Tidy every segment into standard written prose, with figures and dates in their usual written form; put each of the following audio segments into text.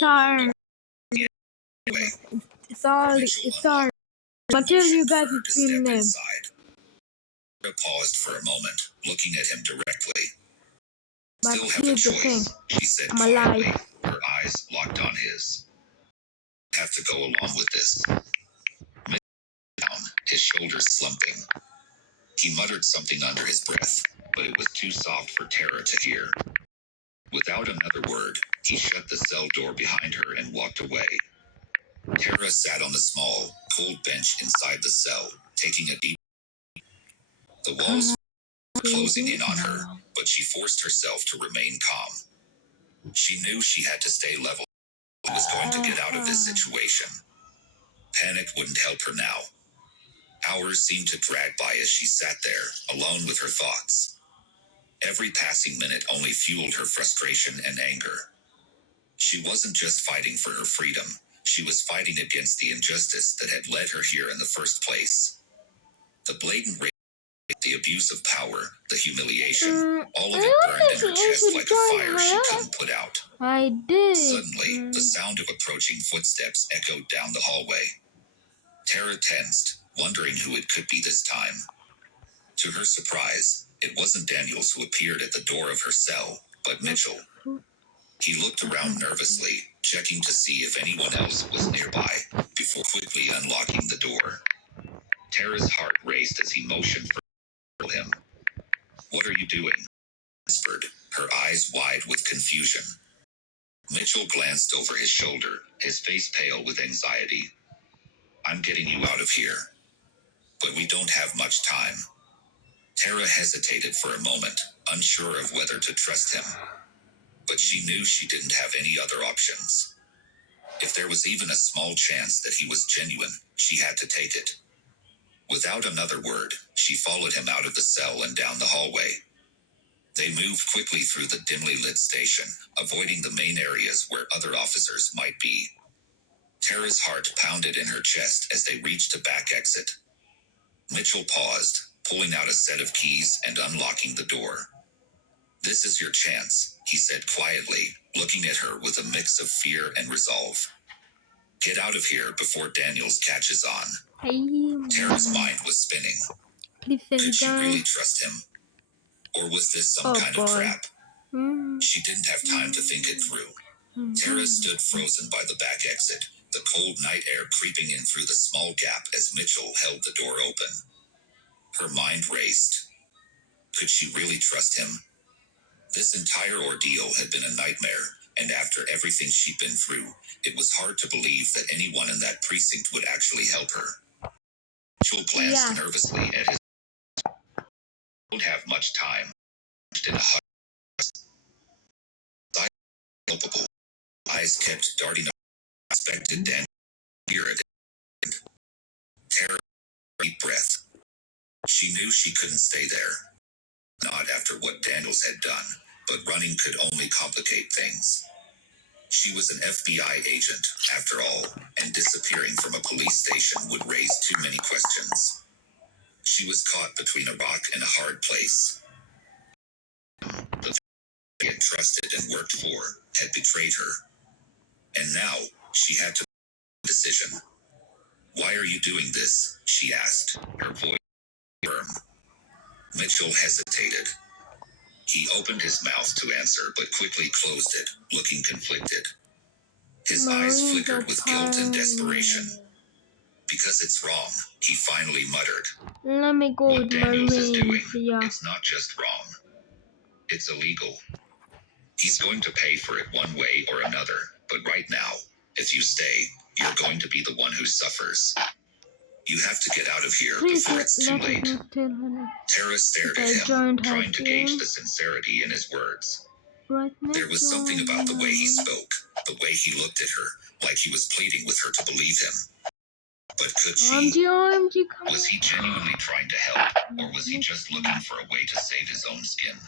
Sorry. Anyway, Sorry. I'll tell you guys his real name. Tara paused for a moment, looking at him directly. But Still have a here's the thing. choice, she said I'm quietly, alive. her eyes locked on his. Have to go along with this. Down, his shoulders slumping. He muttered something under his breath, but it was too soft for Tara to hear. Without another word, he shut the cell door behind her and walked away. Tara sat on the small, cold bench inside the cell, taking a deep. The walls were closing in on her, but she forced herself to remain calm. She knew she had to stay level. She was going to get out of this situation. Panic wouldn't help her now. Hours seemed to drag by as she sat there, alone with her thoughts. Every passing minute only fueled her frustration and anger. She wasn't just fighting for her freedom, she was fighting against the injustice that had led her here in the first place. The blatant rape, the abuse of power, the humiliation, all of it burned in her chest like a fire she couldn't put out. I did. Suddenly, the sound of approaching footsteps echoed down the hallway. Tara tensed, wondering who it could be this time. To her surprise, it wasn't Daniels who appeared at the door of her cell, but Mitchell. He looked around nervously, checking to see if anyone else was nearby, before quickly unlocking the door. Tara's heart raced as he motioned for him. "What are you doing?" whispered, her eyes wide with confusion. Mitchell glanced over his shoulder, his face pale with anxiety. "I'm getting you out of here. But we don't have much time." Tara hesitated for a moment, unsure of whether to trust him. But she knew she didn't have any other options. If there was even a small chance that he was genuine, she had to take it. Without another word, she followed him out of the cell and down the hallway. They moved quickly through the dimly lit station, avoiding the main areas where other officers might be. Tara's heart pounded in her chest as they reached a back exit. Mitchell paused, pulling out a set of keys and unlocking the door. "This is your chance," he said quietly, looking at her with a mix of fear and resolve. "Get out of here before Daniels catches on." Tara's mind was spinning. Could she really trust him? Or was this some kind of trap? She didn't have time to think it through. Tara stood frozen by the back exit, the cold night air creeping in through the small gap as Mitchell held the door open. Her mind raced. Could she really trust him? This entire ordeal had been a nightmare, and after everything she'd been through, it was hard to believe that anyone in that precinct would actually help her. Mitchell glanced nervously at his. "Don't have much time." In a hut, culpable eyes kept darting up. Expected Dan hear it. Tara, deep breath. She knew she couldn't stay there. Not after what Daniels had done, but running could only complicate things. She was an FBI agent, after all, and disappearing from a police station would raise too many questions. She was caught between a rock and a hard place. The she had trusted and worked for had betrayed her. And now, she had to make a decision. "Why are you doing this?" she asked, her voice firm. Mitchell hesitated. He opened his mouth to answer but quickly closed it, looking conflicted. His eyes flickered with guilt and desperation. "Because it's wrong," he finally muttered. Let me go "What with my Daniels is doing, rings. it's not just wrong. It's illegal. He's going to pay for it one way or another, but right now, if you stay, you're going to be the one who suffers. You have to get out of here before it's too late." Tara stared at him, trying to gauge the sincerity in his words. There was something about the way he spoke, the way he looked at her, like he was pleading with her to believe him. But could she? Was he genuinely trying to help, or was he just looking for a way to save his own skin?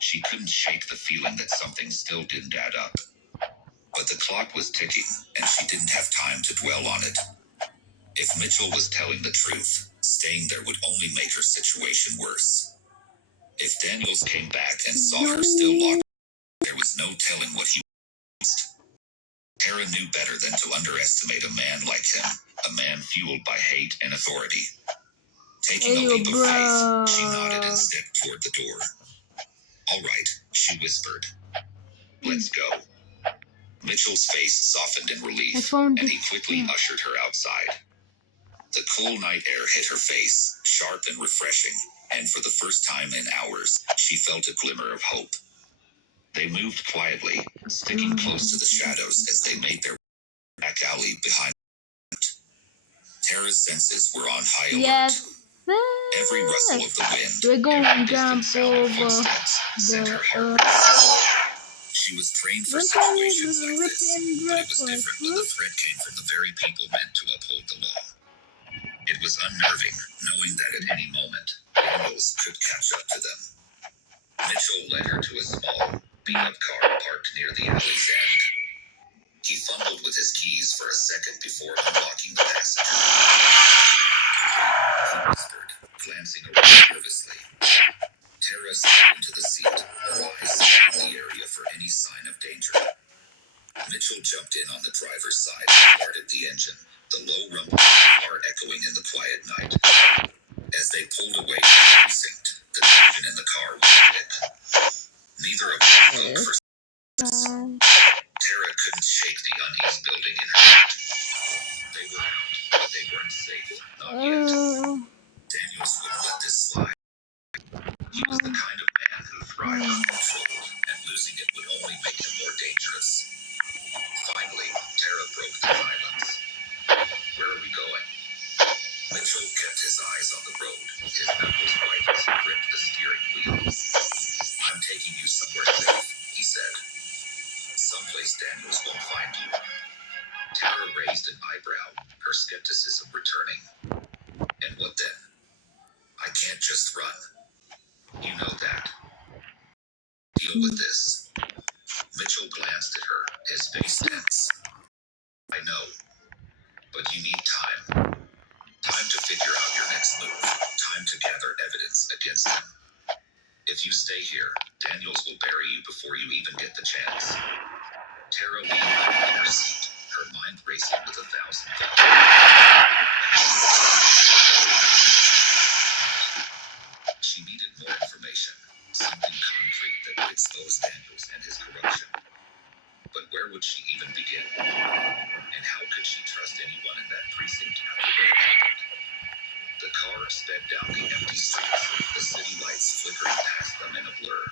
She couldn't shake the feeling that something still didn't add up. But the clock was ticking, and she didn't have time to dwell on it. If Mitchell was telling the truth, staying there would only make her situation worse. If Daniels came back and saw her still locked, there was no telling what he Tara knew better than to underestimate a man like him, a man fueled by hate and authority. Taking a leap of faith, she nodded and stepped toward the door. "All right," she whispered. "Let's go." Mitchell's face softened in relief, and he quickly ushered her outside. The cool night air hit her face, sharp and refreshing, and for the first time in hours, she felt a glimmer of hope. They moved quietly, sticking close to the shadows as they made their back alley behind. Tara's senses were on high alert. Yes. Every rustle of the wind, We're going every to jump distant sound of over footsteps sent her heart the racing. She was trained for situations like this, but it was different when the threat came from the very people meant to uphold the law. It was unnerving, knowing that at any moment, Daniels could catch up to them. Mitchell led her to a small, beat-up car parked near the alley's end. He fumbled with his keys for a second before unlocking the passenger door. He whispered, glancing around nervously. Tara stepped into the seat, her eyes scanning the area for any sign of danger. Mitchell jumped in on the driver's side and started the engine, the low rumble of the car echoing in the quiet night. As they pulled away from the precinct, the tension in the car was thick. Neither of them spoke for seconds. Tara couldn't shake the unease building in her heart. They were out, but they weren't safe, not yet. Daniels wouldn't let this slide. He was the kind of man who thrived uncontrolled, and losing it would only make him more dangerous. Finally, Tara broke the silence. "Where are we going?" Mitchell kept his eyes on the road, his knuckles white as he gripped the steering wheel. "I'm taking you somewhere safe," he said. "Someplace Daniels won't find you." Tara raised an eyebrow, her skepticism returning. "And what then? I can't just run. You know that. Deal with this." Mitchell glanced at her, his face tense. "I know. But you need time. Time to figure out your next move. Time to gather evidence against him. If you stay here, Daniels will bury you before you even get the chance." Tara leaned back in her seat, her mind racing with 1,000 thoughts. She needed more information, something concrete that would expose Daniels and his corruption. But where would she even begin? And how could she trust anyone in that precinct after what had happened? The car sped down the empty streets, the city lights flickering past them in a blur.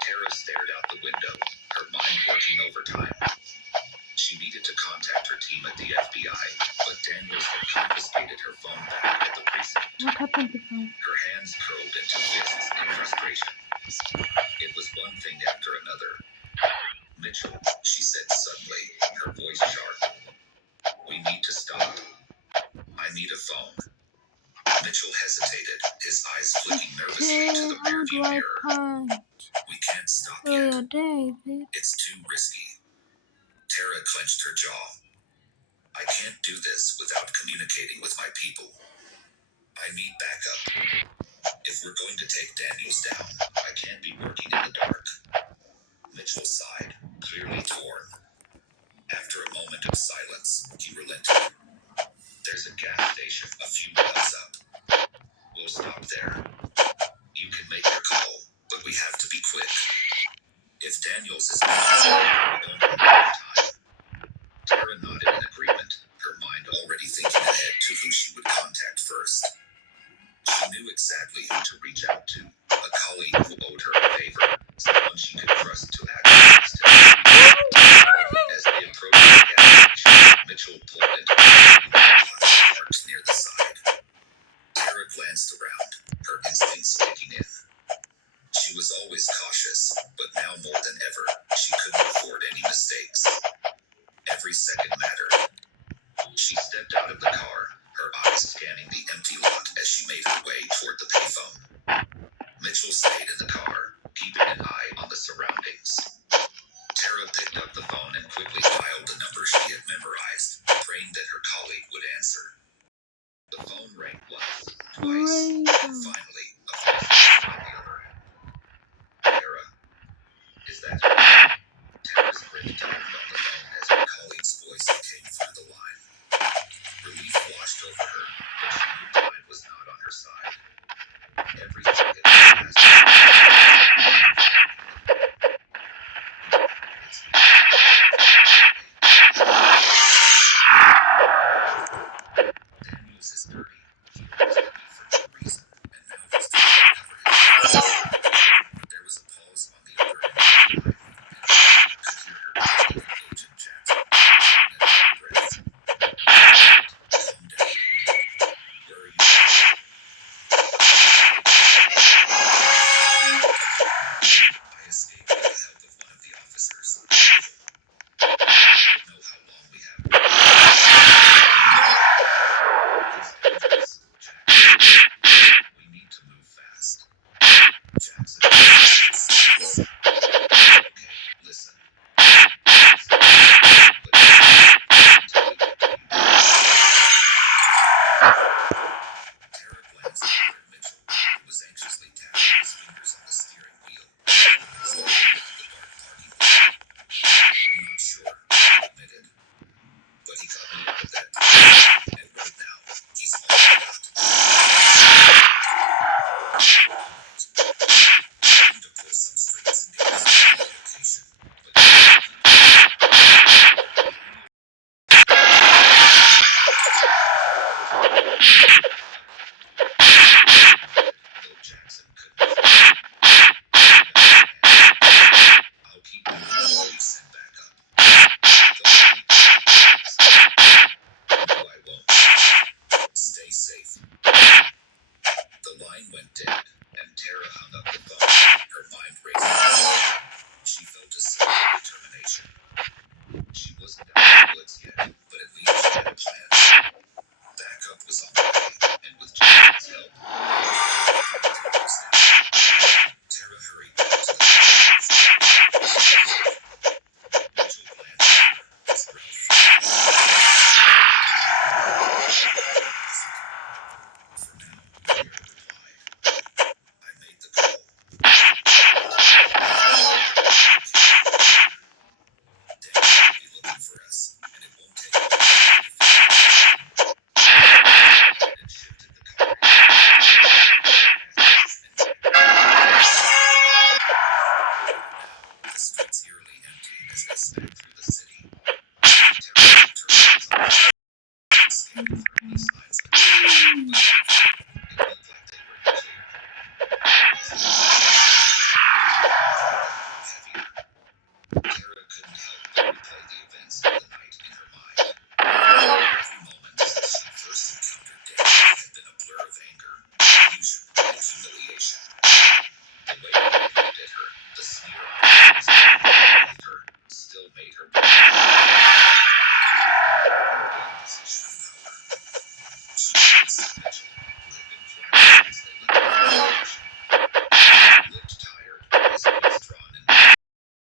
Tara stared out the window, her mind working overtime. She needed to contact her team at the FBI, but Daniels had confiscated her phone back at the precinct. What happened to her? Her hands curled into fists in frustration. It was one thing after another. "Mitchell," she said suddenly, her voice sharp. "We need to stop. I need a phone." Mitchell hesitated, his eyes flicking nervously to the rearview mirror. "We can't stop yet. It's too risky." Tara clenched her jaw. "I can't do this without communicating with my people. I need backup. If we're going to take Daniels down, I can't be working in the dark." Mitchell sighed, clearly torn. After a moment of silence, he relented. "There's a gas station a few blocks up. We'll stop there. You can make your call, but we have to be quick. If Daniels is mentioned, we don't have enough time." Tara nodded in agreement, her mind already thinking ahead to who she would contact first. She knew exactly who to reach out to, a colleague who owed her a favor, someone she could trust to act instantly. As they approached the gas station, Mitchell pulled into a parked near the side. Tara glanced around, her instincts kicking in. She was always cautious, but now more than ever, she couldn't afford any mistakes. Every second mattered. She stepped out of the car, her eyes scanning the empty lot as she made her way toward the payphone. Mitchell stayed in the car, keeping an eye on the surroundings. Tara picked up the phone and quickly dialed the number she had memorized, praying that her colleague would answer. The phone rang once, twice, and finally, a voice on the other end. "Tara, is that you?" Tara's grip tightened on the phone as her Agent Jackson took a deep breath. Calm down. Where are you going? I escaped with the help of one of the officers. Know how long we have. It's dangerous, Jackson. We need to move fast. Jackson. Okay, listen. Tara glanced over at Mitchell, who was anxiously tapping his fingers on the steering wheel. The dark parking lot. I'm not sure, he admitted. But he got me out of that time. And right now, he's all I got. Alright. I need to pull some strings and get his location. But you gotta keep though Jackson couldn't fly. I'll keep moving while you send back up. Don't let me down. No, I won't. Stay safe. The line went dead, and Tara hung up the phone, her mind racing. She felt a sense of determination. She wasn't out of the woods yet, but at least she had a plan. Backup was on the way, and with Jackson's help, Tara hurried back to the house. Mitchell glanced at her, his brow furrowed. For now, Tara replied. I made the call. Dad will be looking for us, and it won't take long to find and shifted the car. The streets eerily empty as they sped through the city. Tara kept her eyes on the road, scanning for any signs of traffic, but it looked like they were clear. Heavier. Tara couldn't help but replay the events of the night in her mind. Every moment since she first encountered Daniel had been a blur of anger, confusion, and humiliation. The way he had looked at her, the sneer on his face beneath her, still made her breathe. In a position of power. She glanced at Mitchell.